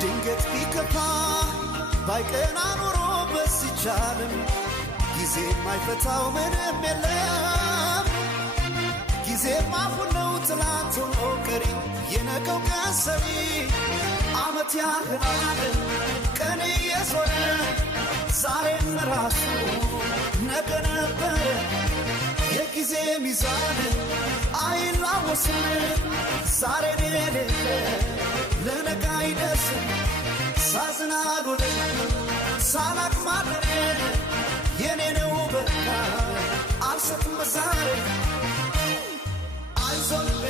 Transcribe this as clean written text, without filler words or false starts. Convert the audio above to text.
ድንገት ቢከፋ ባይቀና ኖሮ በስቻልም ጊዜ የማይፈታው ምንም የለም ጊዜም አፉን ነው ትላንት ሆኖ ቀሪ የነገው ቀን ሰሪ ዓመት ያህላል ቀን እየዞረ ዛሬም ራሱ ነገ ነበር የጊዜ ሚዛን አይላወስም ዛሬን የሌለ ለነገ አይደርስም ሳዝን አልውልም ሳላቅ ማደሬን የኔ ነው በቃ አልሰጥም ዛሬ አይዞህ ልቤ